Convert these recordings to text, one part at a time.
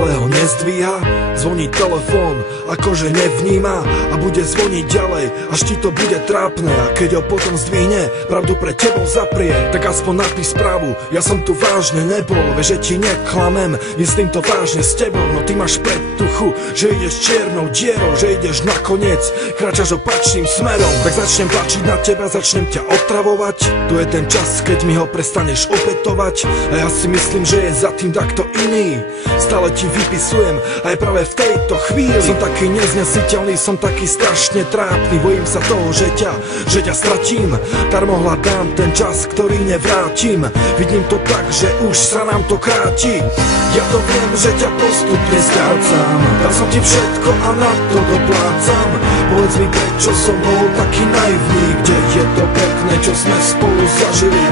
ale ho nezdvíha. Zvoní telefón, akože nevníma a bude zvoniť ďalej, až ti to bude trápne. A keď ho potom zdvihne, pravdu pre tebou zaprie, tak aspoň napíš správu, ja som tu vážne nebol. Vieš, že ti neklamem, myslím to vážne s tebou. No ty máš predtuchu, že ideš čiernou dierou, že ideš nakoniec, kráčaš opačným smerom. Tak začnem tlačiť na teba, začnem ťa otravovať. Tu je ten čas, keď mi ho prestaneš opätovať. A ja si myslím, že je za tým takto iný. Stále ti vypisujem, aj práve v tejto chvíli. Som taký neznesiteľný, som taký strašne trápny. Bojím sa toho, že ťa stratím. Darmo hľadám ten čas, ktorý nevrátim. Vidím to tak, že už sa nám to kráti. Ja to viem, že ťa postupne strácam. Dal som ti všetko a na to doplácam. Povedz mi, prečo som bol taký naivný, kde je to pekné, čo sme spolu zažili.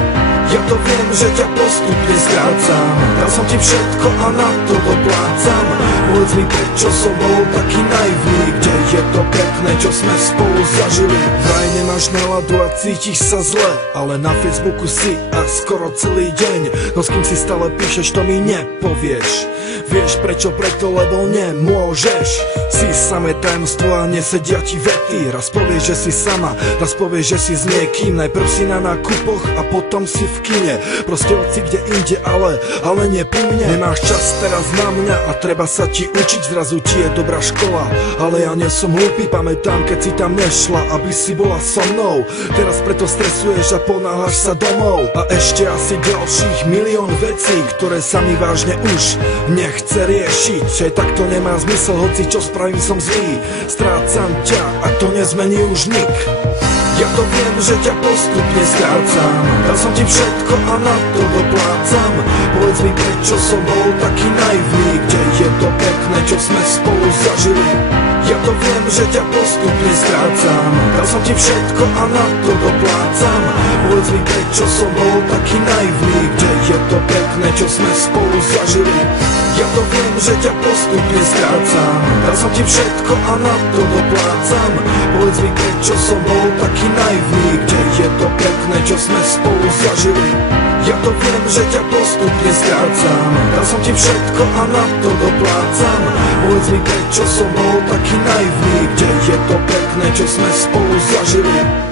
Ja to viem, že ťa postupne strácam. Dal som ti všetko a na to doplácam. Povedz mi, prečo som bol taký naivný, kde je to pekné, čo sme spolu zažili. Vraj nemáš náladu a cítiš sa zle, ale na Facebooku si a skoro celý deň. No s kým si stále píšeš, to mi nepovieš. Vieš prečo? Preto, lebo nemôžeš. Si samé tajomstvo a nesedia ti vety. Raz povieš, že si sama, raz povieš, že si s niekým. Najprv si na nákupoch a potom si v kine. Proste hoci kde inde, ale nie pri mne. Nemáš čas teraz na mňa a treba sa ti učiť. Zrazu ti je dobrá škola, ale ja nie som hlupý. Pamätám, keď si tam nešla, aby si bola so mnou. Teraz preto stresuješ a ponáhľaš sa domov. A ešte asi ďalších milión vecí, ktoré sa mi vážne už nechce riešiť. Že takto nemá zmysel, hoci čo spravím som zlý. Strácam ťa a to nezmení už nik. Ja to viem, že ťa postupne strácam. Dal som ti všetko a na to doplácam. Povedz mi, prečo som bol taký naivný, kde je to pekné, čo sme spolu zažili. Ja to viem, že ťa postupne strácam. Dal som ti všetko a na to doplácam. Povedz mi, prečo som bol taký naivný, kde je to pekné, čo sme spolu zažili. Ja to viem, že ťa postupne strácam. Dal som ti všetko a na to doplácam. Povedz mi, prečo som bol taký naivný, kde je to pekné, čo sme spolu zažili. Ja to viem, že ťa postupne strácam. Dal som ti všetko a na to doplácam. Povedz mi, prečo som bol taký naivný, kde je to pekné, čo sme spolu zažili.